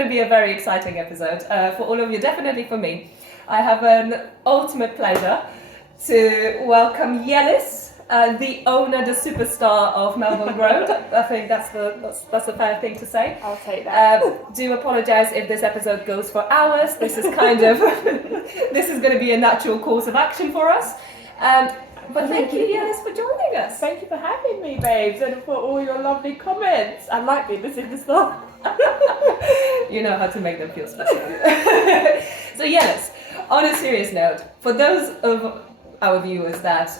going to be a very exciting episode for all of you, definitely for me. I have an ultimate pleasure to welcome Yeliz, the owner, the superstar of Melbourne Road. I think that's the fair thing to say. I'll take that. Do apologise if this episode goes for hours. This is kind of this is going to be a natural course of action for us. But thank you, Yeliz, for joining us. Thank you for having me, babes, and for all your lovely comments. I like being the superstar. You know how to make them feel special. So Yeliz, on a serious note, for those of our viewers that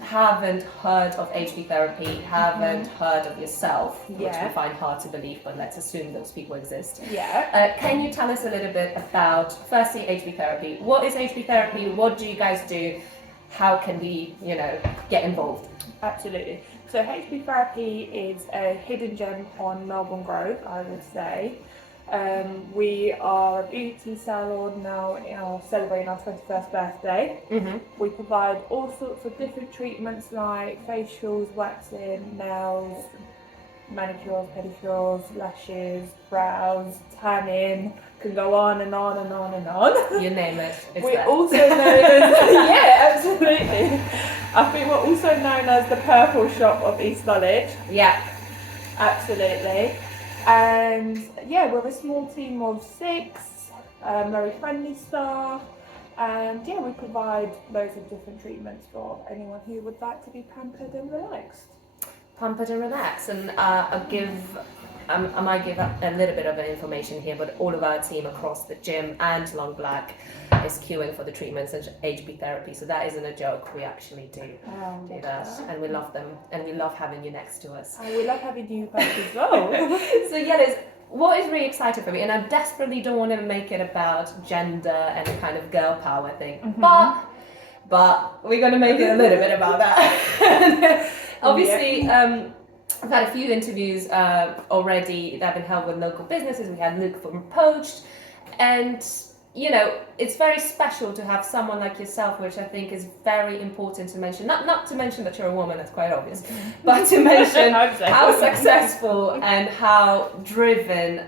haven't heard of HB therapy, haven't heard of yourself, which we find hard to believe, but let's assume those people exist. Can you tell us a little bit about, firstly, HB therapy? What is HB therapy? What do you guys do? How can we, get involved? Absolutely. So HB therapy is a hidden gem on Melbourne Grove, I would say. We are a beauty salon now, celebrating our 21st birthday. We provide all sorts of different treatments like facials, waxing, nails, manicures, pedicures, lashes, brows, tanning, can go on and on and on and on. You name it. We're also known as, yeah, absolutely. I think we're also known as the Purple Shop of East Dulwich. Yeah. Absolutely. And yeah, we're a small team of 6, very friendly staff. And yeah, we provide loads of different treatments for anyone who would like to be pampered and relaxed. Pampered and relaxed, and I might give a little bit of information here, but all of our team across the gym and Long Black is queuing for the treatments and HB therapy, so that isn't a joke. We actually do that, and we love them, and we love having you next to us. And we love having you back as well. So Yeliz, what is really exciting for me, and I desperately don't want to make it about gender and a kind of girl power thing, but we're going to make it a little bit about that. Obviously, I've had a few interviews already that have been held with local businesses. We had Luke from Poached, and it's very special to have someone like yourself, which I think is very important to mention. Not to mention that you're a woman, that's quite obvious, but to mention how successful and how driven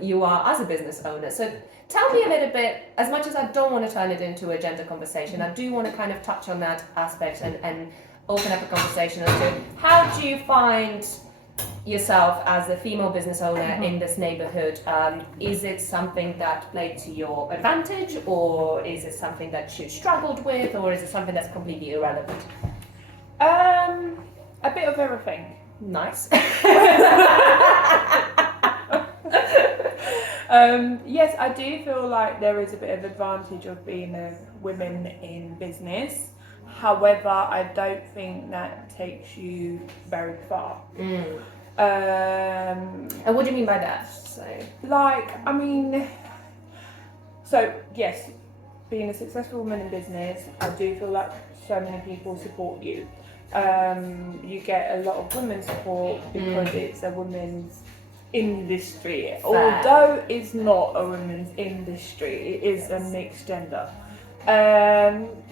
you are as a business owner. So tell me a little bit, as much as I don't want to turn it into a gender conversation, I do want to kind of touch on that aspect and open up a conversation as to how do you find yourself as a female business owner in this neighborhood? Is it something that played to your advantage, or is it something that you struggled with, or is it something that's completely irrelevant? A bit of everything. Nice. Yes, I do feel like there is a bit of advantage of being a woman in business. However, I don't think that takes you very far. And what do you mean by that? So yes, being a successful woman in business, I do feel like so many people support you. You get a lot of women's support because it's a women's industry. Fair. Although it's not a women's industry, it is a mixed gender.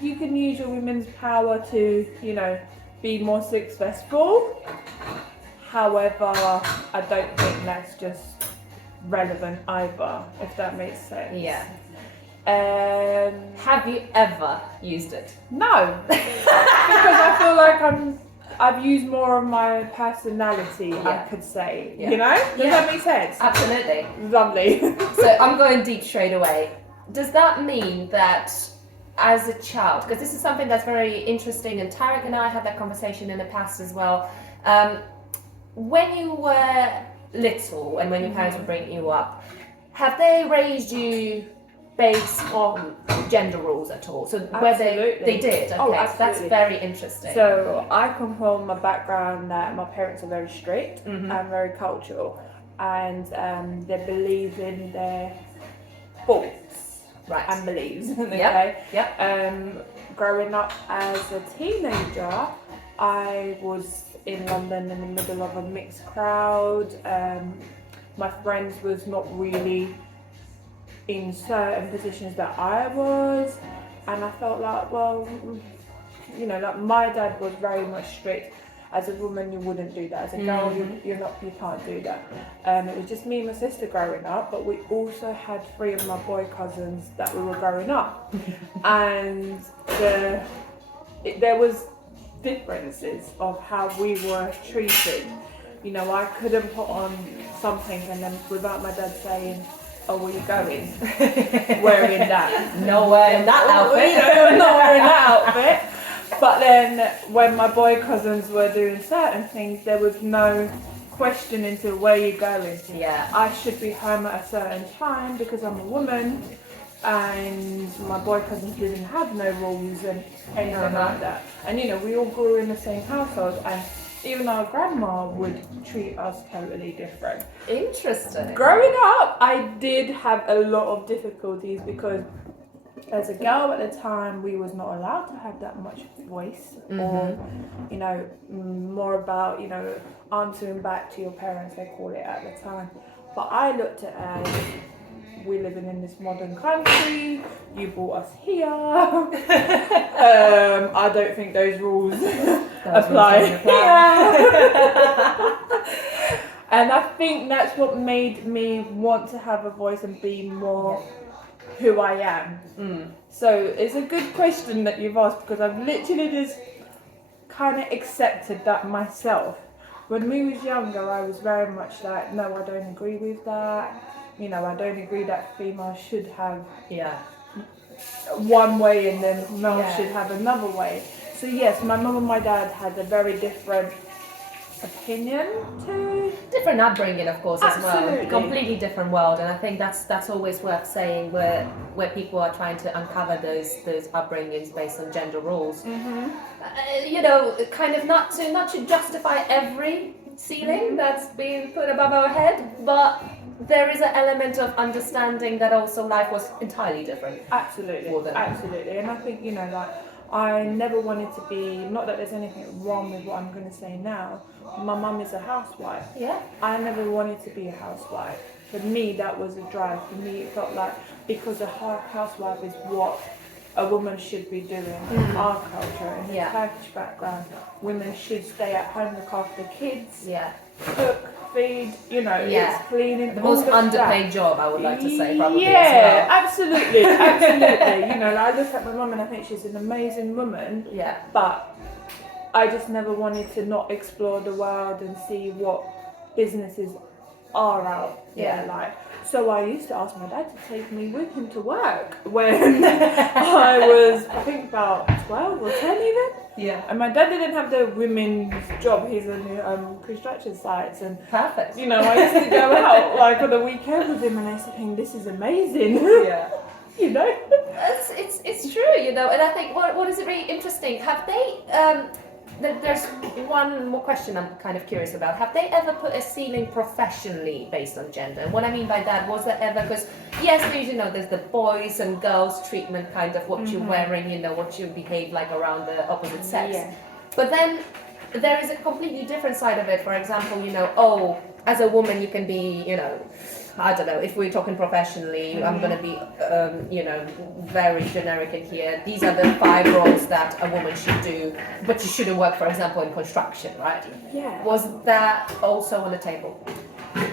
You can use your women's power to, be more successful. However, I don't think that's just relevant either, if that makes sense. Yeah. Have you ever used it? No, because I feel like I've used more of my personality, I could say, Does that make sense? Absolutely. Lovely. So I'm going deep straight away. Does that mean that as a child, because this is something that's very interesting, and Tarek and I had that conversation in the past as well, when you were little and when your parents were bringing you up, have they raised you based on gender rules at all? So whether they did, okay, so that's very interesting. So I come from a background that my parents are very strict and very cultural, and they believe in their faults and beliefs. Okay. Growing up as a teenager, I was in London in the middle of a mixed crowd. My friends was not really in certain positions that I was, and I felt like, well, like my dad was very much strict, As a woman, you wouldn't do that. As a girl, you can't do that. It was just me and my sister growing up, but we also had 3 of my boy cousins that we were growing up, and there was differences of how we were treated. You know, I couldn't put on something and then without my dad saying, "Oh, where you going?" Wearing that. Nowhere in that outfit. You know, not wearing that outfit. But then when my boy cousins were doing certain things, there was no question into where you're going. Yeah. I should be home at a certain time because I'm a woman, and my boy cousins didn't have no rules and anything like that. And you know, we all grew in the same household, and even our grandma would treat us totally different. Interesting. Growing up, I did have a lot of difficulties because as a girl at the time, we was not allowed to have that much voice, or, you know, more about, you know, answering back to your parents, they call it at the time. But I looked at it as, we're living in this modern country, you brought us here. I don't think those rules apply here. And I think that's what made me want to have a voice and be more who I am. So it's a good question that you've asked, because I've literally just kind of accepted that myself. When we was younger, I was very much like, no, I don't agree with that. You know, I don't agree that females should have one way and then males should have another way. So yes, my mum and my dad had a very different opinion to different upbringing, of course, as well. Absolutely. Completely different world, and I think that's always worth saying, where people are trying to uncover those upbringings based on gender roles. You know, kind of not to justify every ceiling that's being put above our head, but there is an element of understanding that also life was entirely different. Absolutely, and I think, you know, like, I never wanted to be, not that there's anything wrong with what I'm going to say now, my mum is a housewife. Yeah. I never wanted to be a housewife. For me, that was a drive. For me, it felt like, because a housewife is what a woman should be doing in our culture, in the Turkish background. Women should stay at home, look after kids, cook, feed, you know, it's cleaning. The most underpaid job, I would like to say, probably. Yeah, absolutely. You know, I look at my mum and I think she's an amazing woman. Yeah. But I just never wanted to not explore the world and see what businesses are out there like. So I used to ask my dad to take me with him to work when I was, I think, about 12 or 10 even. Yeah. And my dad didn't have the women's job. He's on construction sites. And perfect. You know, I used to go out like on the weekend with him, and I used to think, this is amazing. Yeah. You know? It's true, you know, and I think what is really interesting, have they, there's one more question I'm kind of curious about. Have they ever put a ceiling professionally based on gender? And what I mean by that, was there ever, because yes, there's, you know, there's the boys and girls treatment, kind of what you're wearing, you know, what you behave like around the opposite sex. Yeah. But then there is a completely different side of it. For example, you know, as a woman you can be, you know, I don't know, if we're talking professionally, I'm going to be, you know, very generic in here. These are the 5 roles that a woman should do, but you shouldn't work, for example, in construction, right? Yeah. Was that also on the table?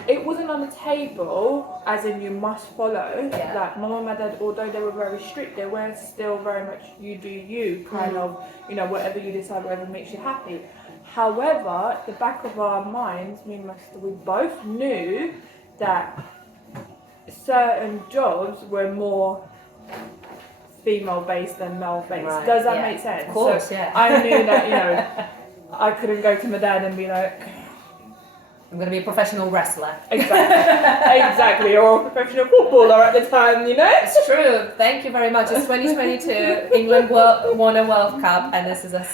It wasn't on the table, as in you must follow. Yeah. Like, my mum and my dad, although they were very strict, they were still very much you do you, kind of, you know, whatever you decide, whatever makes you happy. However, at the back of our minds, me and my sister, we both knew that certain jobs were more female-based than male-based. Right. Does that make sense? Of course, so I knew that, you know, I couldn't go to my dad and be like, I'm going to be a professional wrestler. Exactly, or a professional footballer at the time, you know? It's true. Thank you very much. It's 2022. England won a World Cup, and this is a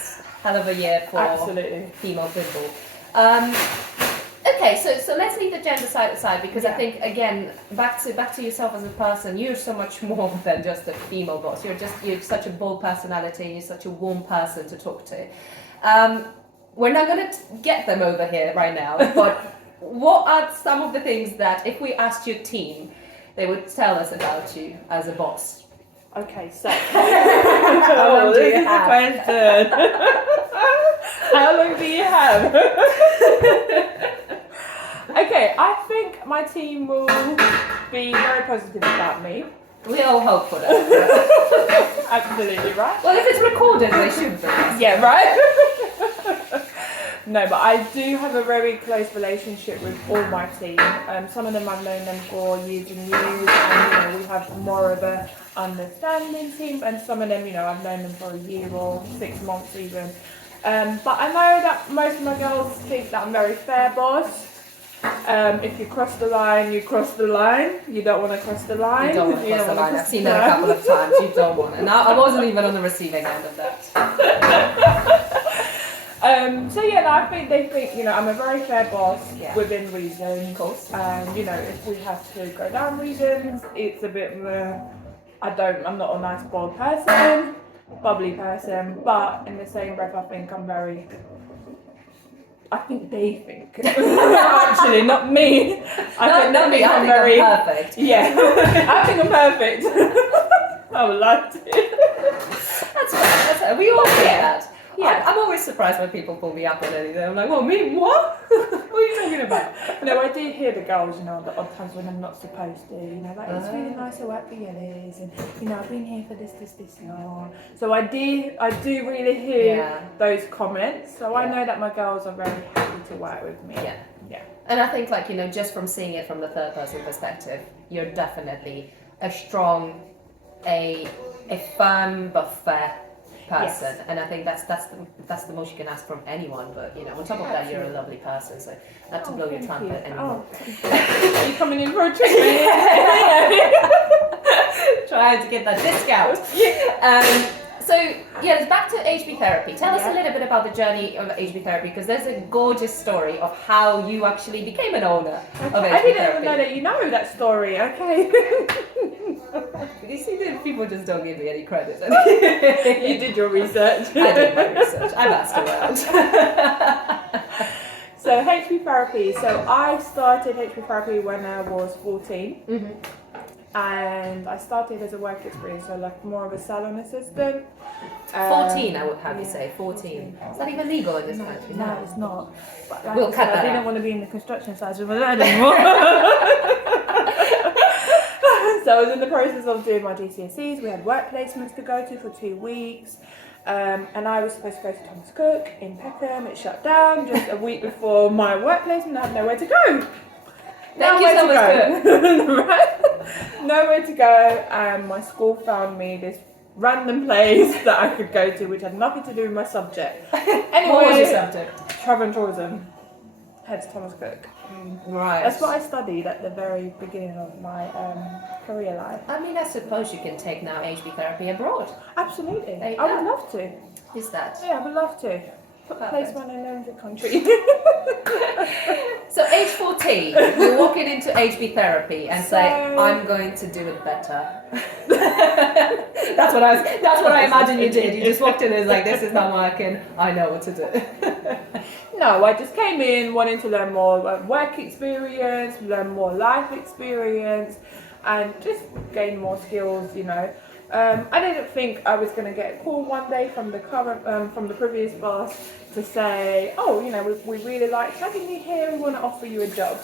hell of a year for female football. Okay, so let's leave the gender side aside, because I think, again, back to yourself as a person, you're so much more than just a female boss. You're such a bold personality, you're such a warm person to talk to. We're not going to get them over here right now, but what are some of the things that, if we asked your team, they would tell us about you as a boss? Okay, so how long do you have? How long do you have? Okay, I think my team will be very positive about me. We all hope for that. Absolutely, right? Well, if it's recorded, they should be. Yeah, right? No, but I do have a very close relationship with all my team. Some of them I've known them for years and years, and we have more of a understanding team. And some of them, I've known them for a year or 6 months even. But I know that most of my girls think that I'm very fair boss. If you cross the line, you cross the line. You don't want to cross the line. You don't want to cross the line. I've seen that a couple of times. You don't want to. And I wasn't even on the receiving end of that. I think they think, I'm a very fair boss within reason. Of course. And, if we have to go down reasons, it's a bit, I'm not a nice, bold person, bubbly person, but in the same breath, I think they think. Actually, not me. I think I'm perfect. Yeah, I think I'm perfect. I would like to. That's fair. We all say that. Yeah. I'm always surprised when people pull me up on anything. I'm like, well, me, what? What are you talking about? No, I do hear the girls, the odd times when I'm not supposed to, it's really nice to work for Yeliz, and, I've been here for this, year. So I do really hear those comments, so I know that my girls are very happy to work with me. Yeah. Yeah. And I think, just from seeing it from the third person perspective, you're definitely a strong, a firm but fair person, and I think that's the most you can ask from anyone. But on top of that, you're a lovely person. So not to blow your trumpet anymore. Are you coming in for a treat? Trying to get that discount. So it's back to HB therapy. Tell us a little bit about the journey of HB therapy, because there's a gorgeous story of how you actually became an owner of HB therapy. I didn't even know that you know that story. Okay. You see, that people just don't give me any credit. You did your research. I did my research. I've asked around. So HB therapy. So I started HB therapy when I was 14. Mm-hmm. And I started as a work experience, so like more of a salon assistant. 14, I would have you say. 14. Is that even legal in this country? No, it's not. But like We'll cut that I didn't out. want to be in the construction side of my life anymore. So I was in the process of doing my GCSEs. We had work placements to go to for 2 weeks. And I was supposed to go to Thomas Cook in Peckham. It shut down just a week before my work placement. I had nowhere to go. Thank you so much. Right? Nowhere to go, and my school found me this random place that I could go to, which had nothing to do with my subject. Anyway, What was your subject? Travel and tourism. Hence Thomas Cook. Right. That's what I studied at the very beginning of my career life. I mean, I suppose you can take now HB therapy abroad. Absolutely. There you I go. would love to. Is that? Yeah, I would love to. Perfect. Place one in every country. So age 14, you're walking into HB therapy and say, I'm going to do it better. That's what I imagine you did. You just walked in and was like, this is not working, I know what to do. No, I just came in wanting to learn more work experience, learn more life experience, and just gain more skills, I didn't think I was going to get a call one day from the previous boss to say, we really like having you here, we want to offer you a job.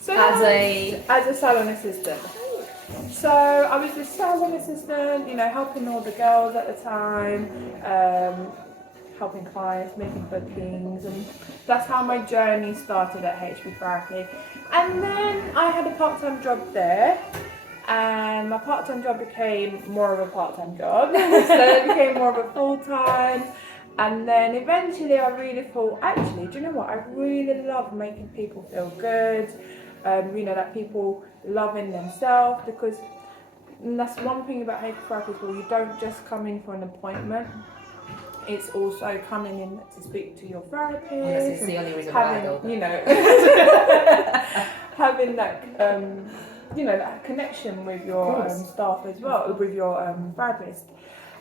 So as a salon assistant. So I was just salon assistant, helping all the girls at the time, helping clients, making bookings, and that's how my journey started at HB Therapy. And then I had a part-time job there. And my part-time job became more of a part-time job, so it became more of a full-time. And then eventually I really thought, actually, do you know what? I really love making people feel good, that people loving themselves, because that's one thing about HB Therapy, well, you don't just come in for an appointment. It's also coming in to speak to your therapist. This is the only reason why I go there. Having that... that connection with your staff as well, with your therapist.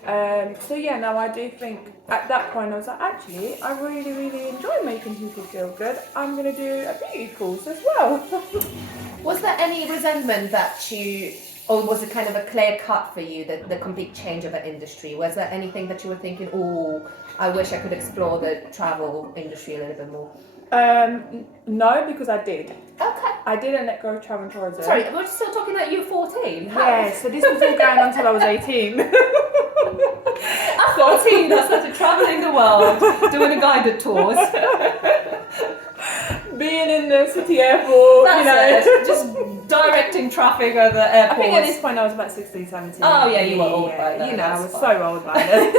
Now I do think at that point I was like, actually, I really, really enjoy making people feel good. I'm going to do a beauty course as well. Was there any resentment that you Or was it kind of a clear cut for you, the complete change of the industry? Was there anything that you were thinking, oh, I wish I could explore the travel industry a little bit more? No, because I did. Okay. I didn't let go of travel and tourism. Sorry, we're still talking about you 14. Yeah, so this was all going on until I was 18. At 14, I started travelling the world, doing guided tours. Being in the city airport, That's it. Just directing traffic over the airport. I think at this point I was about 16, 17. Oh yeah, you were old by then. You know, I was so old by then.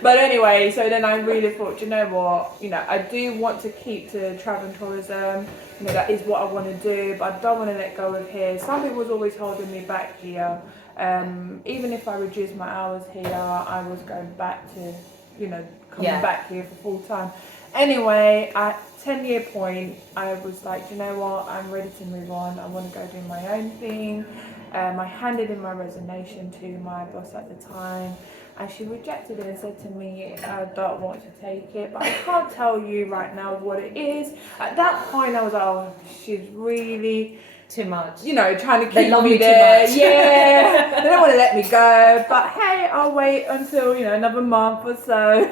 But anyway, so then I really thought, you know what, I do want to keep to travel and tourism. That is what I want to do, but I don't want to let go of here. Something was always holding me back here. Even if I reduced my hours here, I was going back to, coming back here for full time. Anyway, at 10-year point, I was like, you know what, I'm ready to move on. I want to go do my own thing. I handed in my resignation to my boss at the time, and she rejected it and said to me, I don't want to take it, but I can't tell you right now what it is. At that point, I was like, oh, she's really... too much. Trying to keep me there. Yeah. They don't want to let me go. But hey, I'll wait until, another month or so.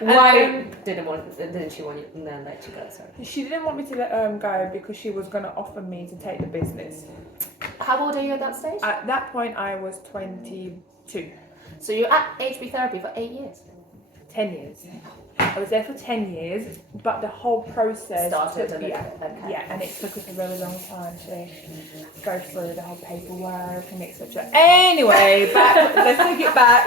Why didn't she want you to let you go? Sorry. She didn't want me to let go because she was going to offer me to take the business. How old are you at that stage? At that point, I was 22. So you're at HB therapy for 8 years? 10 years. I was there for 10 years, but the whole process started took, okay. Yeah, and it took us a very long time to go through the whole paperwork and etc. Anyway, let's take it back.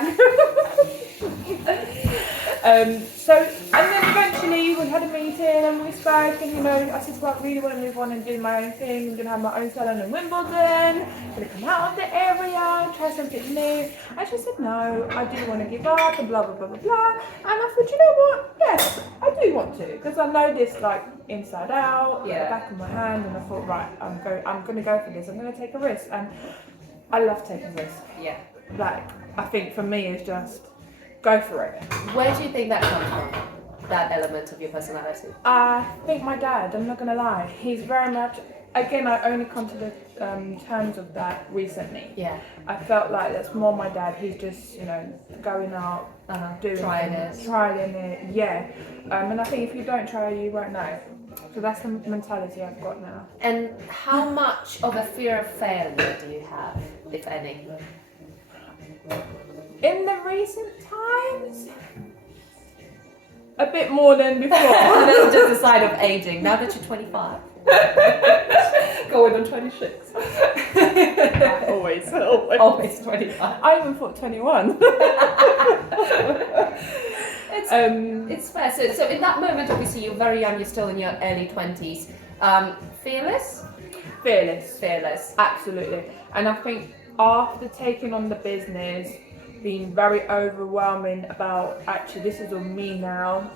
And then eventually we had a meeting and we spoke, and I said, well, I really want to move on and do my own thing. I'm going to have my own salon in Wimbledon. I'm going to come out of the area, try something new. And she said, no, I didn't want to give up and blah, blah, blah, blah, blah. And I thought, you know what? Yes, I do want to, because I know this like inside out, at the back of my hand, and I thought, right, I'm going to go for this. I'm going to take a risk. And I love taking risks. Yeah. Like, I think for me it's just go for it. Where do you think that comes from? That element of your personality? I think my dad, I'm not going to lie, he's very much, again, I only come to the terms of that recently. Yeah. I felt like that's more my dad. He's just, going out, doing trying it, yeah. And I think if you don't try, you won't know. So that's the mentality I've got now. And how much of a fear of failure do you have, if any? In the recent times, a bit more than before. That's just a sign of aging. Now that you're 25. Going on 26. Always 25. I even thought 21. It's fair. So in that moment, obviously, you're very young. You're still in your early 20s. Fearless? Fearless. Absolutely. And I think after taking on the business, being very overwhelming about actually this is on me now,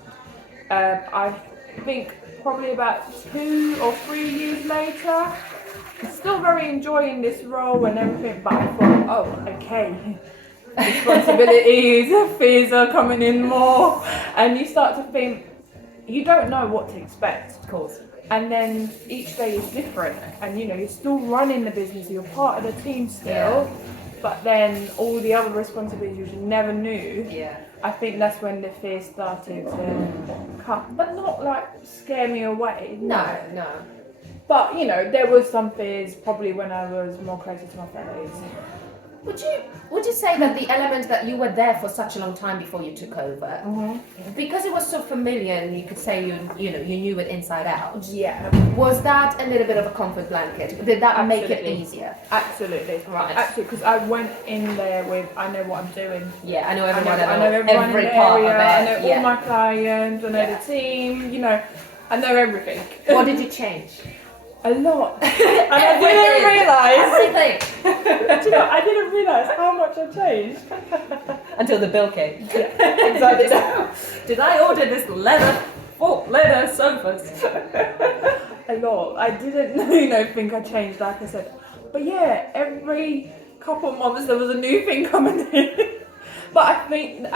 I think probably about 2 or 3 years later, I'm still very enjoying this role and everything, but I thought, oh, okay, responsibilities, fears are coming in more, and you start to think, you don't know what to expect. Of course. And then each day is different, and you're still running the business, you're part of the team still, but then all the other responsibilities you never knew. Yeah. I think that's when the fear started to come, but not like scare me away. No. But there was some fears probably when I was more closer to my families. Would you say that the element that you were there for such a long time before you took over, because it was so familiar and you could say you knew it inside out? Yeah. Was that a little bit of a comfort blanket? Did that make it easier? Absolutely. Right. Absolutely, because I went in there with I know what I'm doing. Yeah, I know everyone. I know everyone every in the part area. of it. I know all my clients. I know the team. I know everything. What did you change? A lot. And I didn't realise. Everything. I didn't realise how much I changed. Until the bill came. Yeah, exactly. Did I order this leather sofas? A lot. I didn't, think I changed, like I said. But yeah, every couple of months there was a new thing coming in. But I think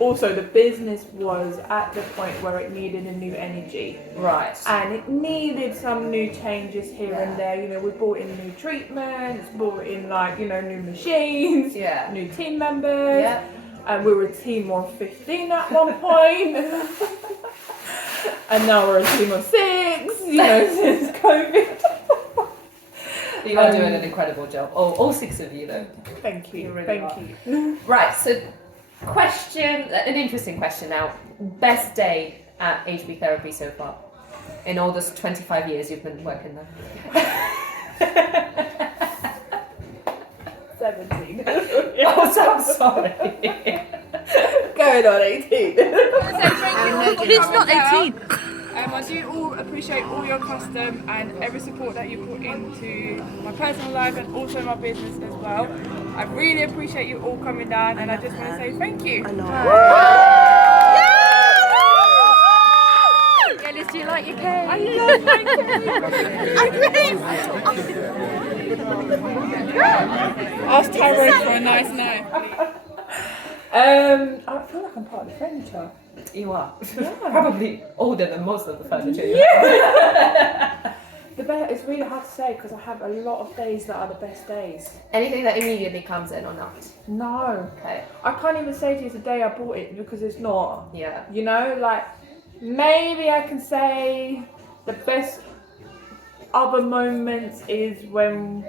also the business was at the point where it needed a new energy. Right. And it needed some new changes here and there. You know, we brought in new treatments, brought in like, you know, new machines, new team members. Yeah. And we were a team of 15 at one point. And now we're a team of 6, you know, since COVID. You are doing an incredible job. All 6 of you, though. Thank you. Really Thank you. Right, so an interesting question now. Best day at HB Therapy so far? In all this 25 years you've been working there? 17. Oh, so I'm sorry. Going on 18. It's not 18. I do all appreciate all your custom and every support that you put into my personal life and also my business as well. I really appreciate you all coming down and I just want to say thank you. I know. Yeliz, do you like your cake? I love my cake. Ask Tyrone for a nice night. I feel like I'm part of the furniture. You are. Probably older than most of the furniture. It's really hard to say because I have a lot of days that are the best days. Anything that immediately comes in or not? No. Okay. I can't even say to you today I bought it because it's not. Yeah. You know, like maybe I can say the best other moments is when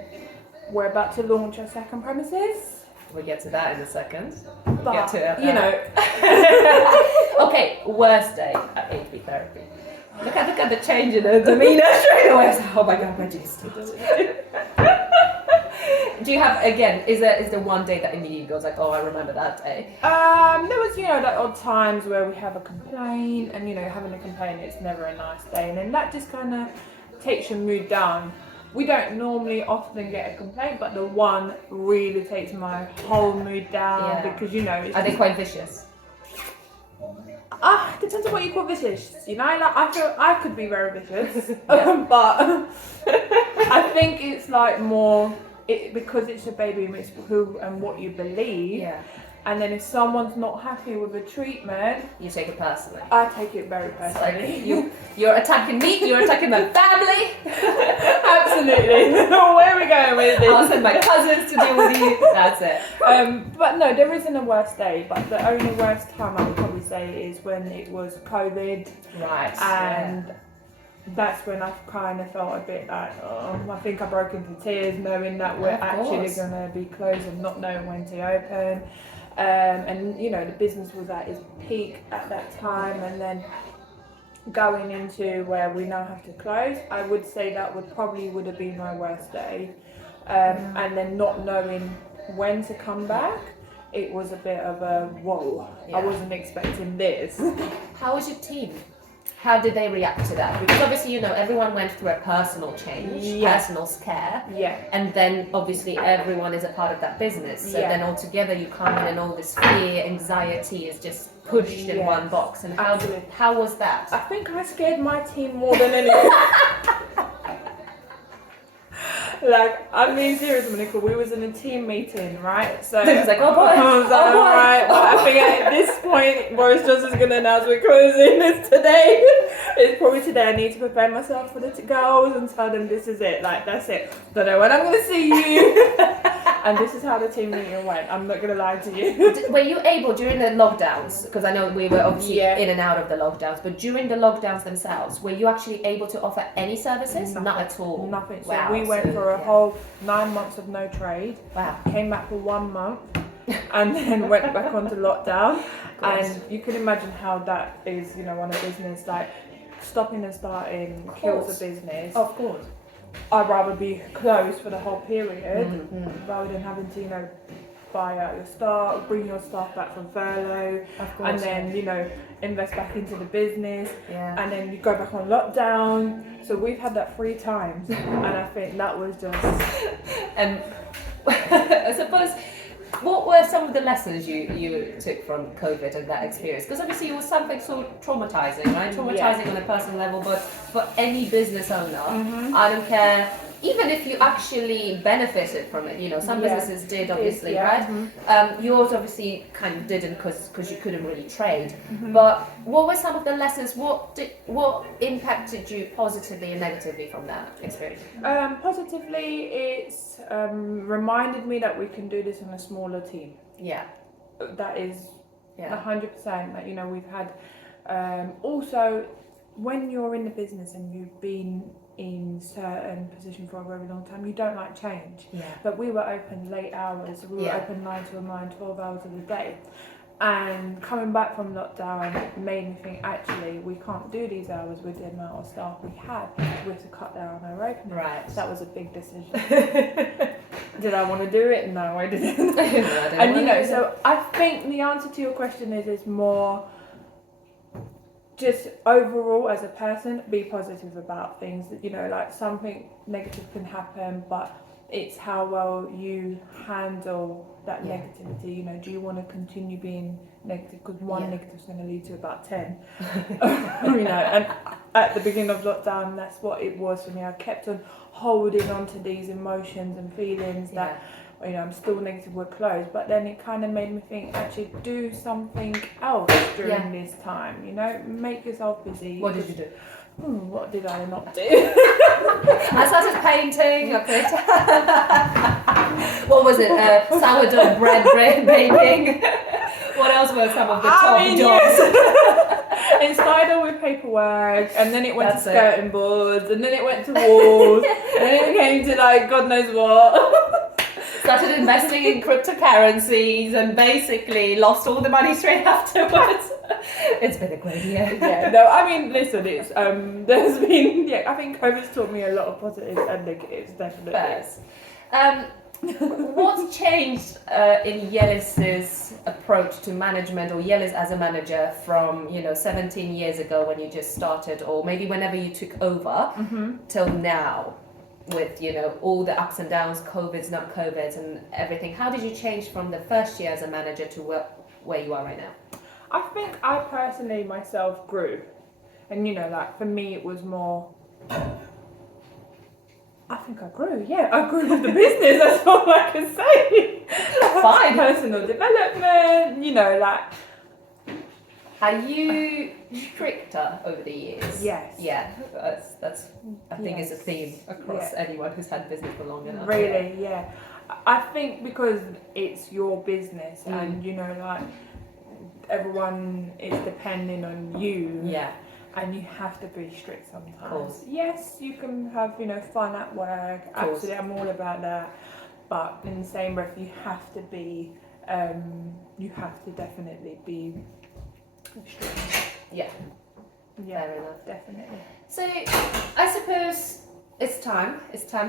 we're about to launch our second premises. We'll get to that in a second. But, Get to it. you know. Okay, worst day at HB Therapy. Look at the change in the demeanour straight away. It's like, oh my god, where do you still do it? Do you have, again, is there one day that immediately goes like, oh, I remember that day? There was, you know, like odd times where we have a complaint and, you know, having a complaint, it's never a nice day. And then that just kind of takes your mood down. We don't normally often get a complaint, but the one really takes my whole mood down because, you know... Are they quite vicious? Depends on what you call vicious, you know? Like, I feel I could be very vicious, but I think it's like more... because it's your baby and it's who and what you believe. Yeah. And then if someone's not happy with a treatment, you take it personally. I take it very personally. Like you're attacking me. You're attacking my family. Absolutely. Where are we going with this? I'll send my cousins to deal with you. That's it. But no, there isn't a worst day. But the only worst time I would probably say is when it was COVID. Right. And that's when I kind of felt a bit like, I think I broke into tears knowing that we're actually going to be closed and not knowing when to open. And you know, the business was at its peak at that time, and then going into where we now have to close, I would say that would have been my worst day. And then not knowing when to come back, it was a bit of a whoa. I wasn't expecting this. How was your team? How did they react to that? Because obviously, you know, everyone went through a personal change, personal scare. Yeah. And then obviously everyone is a part of that business. So then all together you come in and all this fear, anxiety is just pushed in one box. And how was that? I think I scared my team more than anything. Like, I'm being serious, Monica. We was in a team meeting, right? So it was like, oh boy, I was like, right. I think at this point, Boris Johnson's gonna announce we're closing. It's today. It's probably today. I need to prepare myself for the girls and tell them this is it. Like, that's it. Don't know when I'm gonna see you. And this is how the team meeting went. I'm not gonna lie to you. Were you able during the lockdowns? Because I know we were obviously in and out of the lockdowns, but during the lockdowns themselves, were you actually able to offer any services? Nothing. Not at all. Nothing. So wow. we went for a whole 9 months of no trade. Wow. Came back for 1 month, and then went back onto lockdown. And you can imagine how that is, you know, on a business, like stopping and starting kills a business. Of course. I'd rather be closed for the whole period rather than having to, you know, buy out your staff, bring your staff back from furlough, and then, you know, invest back into the business, and then you go back on lockdown. So we've had that 3 times, and I think that was just... And I suppose, what were some of the lessons you took from COVID and that experience? Because obviously it was something so traumatizing, right? Traumatizing on a personal level, but for any business owner, I don't care even if you actually benefited from it, you know, some businesses did obviously, right? Yours obviously kind of didn't because you couldn't really trade. But what were some of the lessons? What impacted you positively and negatively from that experience? Positively, it's reminded me that we can do this on a smaller team. Yeah. That is Yeah. 100%. That, you know, we've had also when you're in the business and you've been in certain position for a very long time, you don't like change. Yeah. But we were open late hours. We were open 9 till 9, 12 hours of the day. And coming back from lockdown made me think, actually, we can't do these hours with the amount of staff we had. We have to cut down our opening. Right. So that was a big decision. Did I want to do it? No, I didn't. No, I didn't And want you know, to. so I think the answer to your question is more just overall as a person, be positive about things. That, you know, like something negative can happen, but it's how well you handle that negativity. You know, do you want to continue being negative? Because one negative is going to lead to about 10. You know, and at the beginning of lockdown, that's what it was for me. I kept on holding on to these emotions and feelings that, you know, I'm still negative, we're closed. But then it kind of made me think, actually, do something else during this time. You know, make yourself busy. What did you do? What did I not do? I started painting. Okay. What was it? Sourdough bread baking. What else were some of the top jobs? It started off with paperwork, and then it went That's to skirting boards, and then it went to walls, and then it came to like God knows what. Started investing in cryptocurrencies and basically lost all the money straight afterwards. It's been a great year. Yeah, no, I mean, listen, it's there's been I think COVID's taught me a lot of positives and negatives, definitely. First, what's changed in Yeliz's approach to management, or Yeliz as a manager, from 17 years ago when you just started, or maybe whenever you took over, till now, with all the ups and downs, COVIDs, not COVIDs, and everything? How did you change from the first year as a manager to where you are right now? I think I personally myself grew, and like for me it was more. I think I grew. Yeah, I grew with the business. That's all I can say. Fine. Personal development. Like. Are you stricter over the years? Yes. Yeah, that's I think is a theme across anyone who's had business for long enough. Really, yeah. I think because it's your business, and like everyone is depending on you. Yeah. And you have to be strict sometimes. Of course. Yes, you can have fun at work. Absolutely, I'm all about that. But in the same breath, you have to be. You have to definitely be. Yeah. Yeah, fair enough. Definitely. So I suppose it's time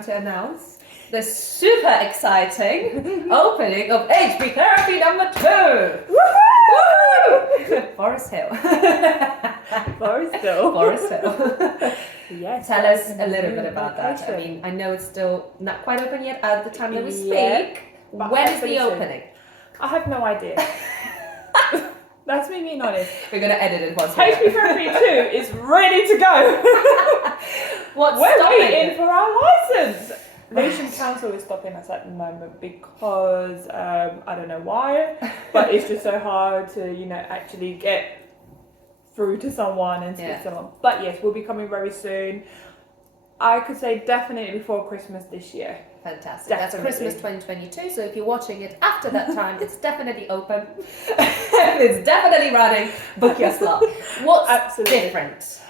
to announce the super exciting opening of HP Therapy number 2. Woohoo! Forest Hill. Forest Hill. Forest Hill. Yes. Tell us a little bit about that. I mean, I know it's still not quite open yet at the time that we speak. When is the opening? I have no idea. That's me being honest. We're going to edit it once. HP Therapy 2 is ready to go. We're waiting for our license. Nation Council is stopping us at the moment because I don't know why, but it's just so hard to actually get through to someone and speak to someone. But yes, we'll be coming very soon. I could say definitely before Christmas this year. Fantastic. Definitely. That's Christmas 2022, so if you're watching it after that time, it's definitely open. It's definitely running. Book your slot. What's different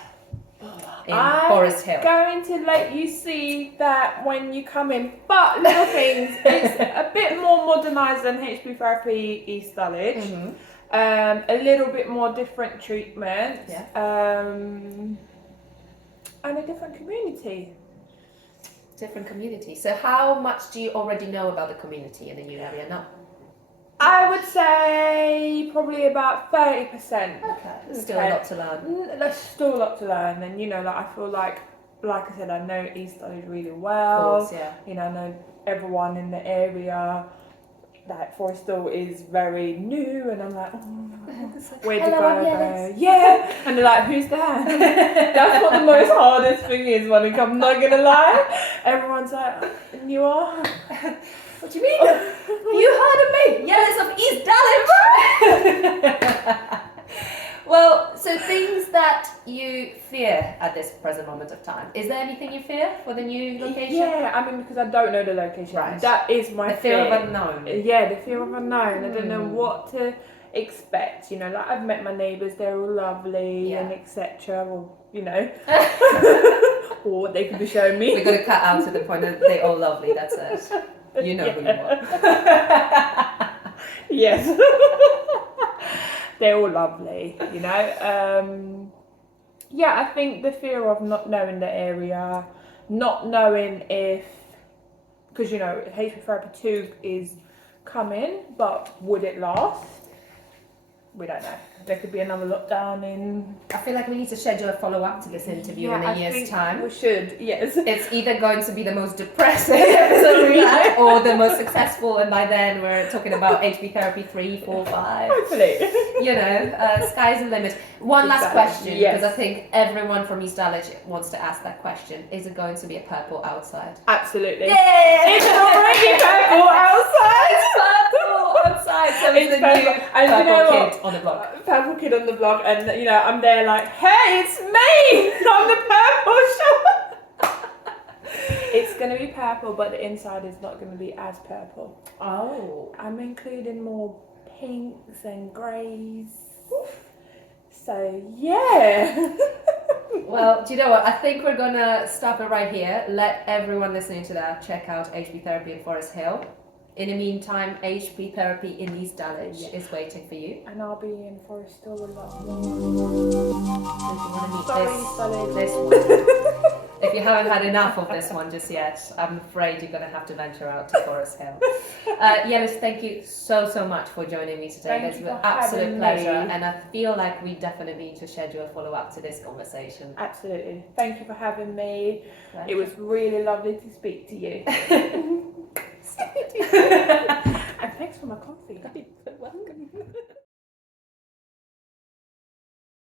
in Forest Hill? I'm going to let you see that when you come in, but little things. It's a bit more modernised than HP Therapy East Dulwich. A little bit more different treatment. And a different community. Different community. So how much do you already know about the community in the new area now? I would say probably about 30%. Okay. Still a lot to learn. There's still a lot to learn, and I feel like I said, I know East Dulwich really well. Of course, yeah. I know everyone in the area. that Forest Hill is very new, and I'm like, oh, where to Hello, go? I'm Yeliz. Yeah, and they're like, who's that? That's what the most hardest thing is, Monica. I'm not gonna lie. Everyone's like, and you are. What do you mean? You heard of me? Yeliz of East Dulwich. Well, so things that you fear at this present moment of time. Is there anything you fear for the new location? Yeah, I mean, because I don't know the location. Right. That is my The fear of unknown. Yeah, the fear of unknown. I don't know what to expect. You know, like I've met my neighbours; they're all lovely and etc. Or you know, or what they could be showing me. We're going to cut out to the point that they're all lovely. That's it. You know who you are. Yes. They're all lovely, you know. Yeah, I think the fear of not knowing the area, not knowing if, because you know, HP Therapy 2 is coming, but would it last? We don't know. There could be another lockdown in... I feel like we need to schedule a follow-up to this interview in a year's time. We should, yes. It's either going to be the most depressing episode we had or the most successful, and by then we're talking about HP Therapy 3, 4, 5. Hopefully. You know, sky's the limit. One last question, Yes. because I think everyone from East Dulwich wants to ask that question. Is it going to be a purple outside? Absolutely. Yeah! It's already purple outside! It's purple outside, so it's the purple. new And you know purple what? kid on the block. Purple kid on the block, and you know, I'm there like, hey, it's me! I'm the purple shop! It's gonna be purple, but the inside is not gonna be as purple. Oh. I'm including more pinks and greys. So yeah. Well, do you know what? I think we're gonna stop it right here. Let everyone listening to that check out HP Therapy in Forest Hill. In the meantime, HP Therapy in East Dulwich is waiting for you. And I'll be in Forest Hill a lot more. So if you want to meet Sorry. this one, if you haven't had enough of this one just yet, I'm afraid you're going to have to venture out to Forest Hill. Yeliz, thank you so much for joining me today. It's an absolute pleasure, and I feel like we definitely need to schedule a follow-up to this conversation. Absolutely. Thank you for having me. Pleasure. It was really lovely to speak to you. And thanks for my coffee. Welcome.